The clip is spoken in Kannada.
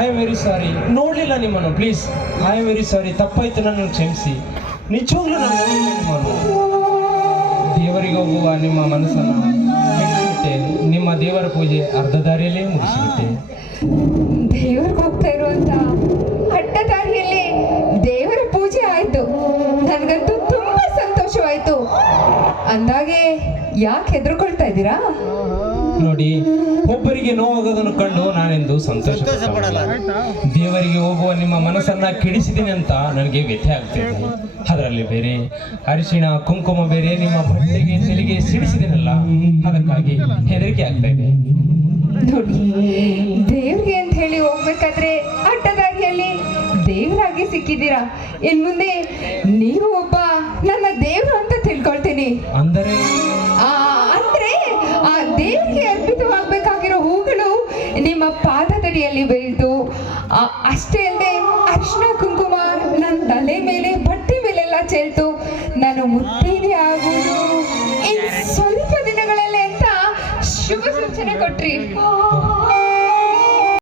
ಐ ಆಮ್ ವೆರಿ ಸಾರಿ, ನೋಡಲಿಲ್ಲ ನಿಮ್ಮನ್ನು. Please, I am very sorry, ತಪ್ಪಾಯ್ತು, ನನ್ನನ್ನು ಕ್ಷಮಿಸಿ. ನಿಜವಾಗ್ಲೂ ನಾನು ನಿಮ್ಮನ್ನು ದೇವರಿಗೆ ಹೋಗುವ ನಿಮ್ಮ ಮನಸ್ಸನ್ನು ಹೇಳಿಬಿಟ್ಟೆ. ನಿಮ್ಮ ದೇವರ ಪೂಜೆ ಅರ್ಧ ದಾರಿಯಲ್ಲೇ ಮುಗಿಸಿಬಿಟ್ಟೆ. ದೇವ್ರಿಗೆ ಹೋಗ್ತಾ ಇರುವಂತ ಅಡ್ಡ ದಾರಿಯಲ್ಲಿ ದೇವರ ಪೂಜೆ ಆಯ್ತು. ನನಗಂತೂ ತುಂಬಾ ಸಂತೋಷವಾಯ್ತು. ಅಂದಾಗೆ ಯಾಕೆ ಹೆದರ್ಕೊಳ್ತಾ ಇದ್ದೀರಾ? ನೋಡಿ, ಒಬ್ಬರಿಗೆ ನೋವಾಗೋದನ್ನು ಕಂಡು ನಾನೆಂದು ಸಂತೋಷ ಪಡಲ್ಲ. ದೇವರಿಗೆ ಹೋಗುವ ನಿಮ್ಮ ಮನಸ್ಸನ್ನ ಕೆಡಿಸಿದ್ದೀನಿ ಅಂತ ನನಗೆ ವ್ಯಥೆ ಆಗ್ತಿದೆ. ಅದರಲ್ಲಿ ಬೇರೆ ಅರಿಶಿಣ ಕುಂಕುಮ ಬೇರೆ ನಿಮ್ಮ ಬಟ್ಟೆಗೆ ತಲೆಗೆ ಸಿಡಿಸಿದೆನಲ್ಲ, ಅದಕ್ಕಾಗಿ ಹೆದರಿಕೆ ಆಗ್ತಾ ಇದೆ. ನೋಡಿ, ದೇವ್ರಿಗೆ ಅಂತ ಹೇಳಿ ಹೋಗ್ಬೇಕಾದ್ರೆ ಅಡ್ಡದಾರಿಯಲ್ಲಿ ದೇವರಾಗಿ ಸಿಕ್ಕಿದ್ದೀರಾ. ಇನ್ ಮುಂದೆ ನೀವು ಒಬ್ಬ ನನ್ನ ದೇವ್ರು ಅಂತ ತಿಳ್ಕೊಳ್ತೀನಿ. ಅಂದರೆ ಅಂದ್ರೆ ಆ ದೇವರಿಗೆ ಅರ್ಪಿತವಾಗಬೇಕಾಗಿರೋ ಹೂಗಳು ನಿಮ್ಮ ಪಾದದಡಿಯಲ್ಲಿ ಬೆಳೆದು, ಅಷ್ಟೇ ಅಲ್ಲದೆ ಅರಿಶಿಣ ಕುಂಕುಮ ನನ್ನ ತಲೆ ಮೇಲೆ ಬಟ್ಟೆ ಮೇಲೆಲ್ಲ ಚೆಲ್ತು ನಾನು ಮುತ್ತೈದೆ ಆಗುವುದು ಇನ್ ಸ್ವಲ್ಪ ದಿನಗಳಲ್ಲೇ ಅಂತ ಶುಭ ಸೂಚನೆ ಕೊಟ್ರಿ.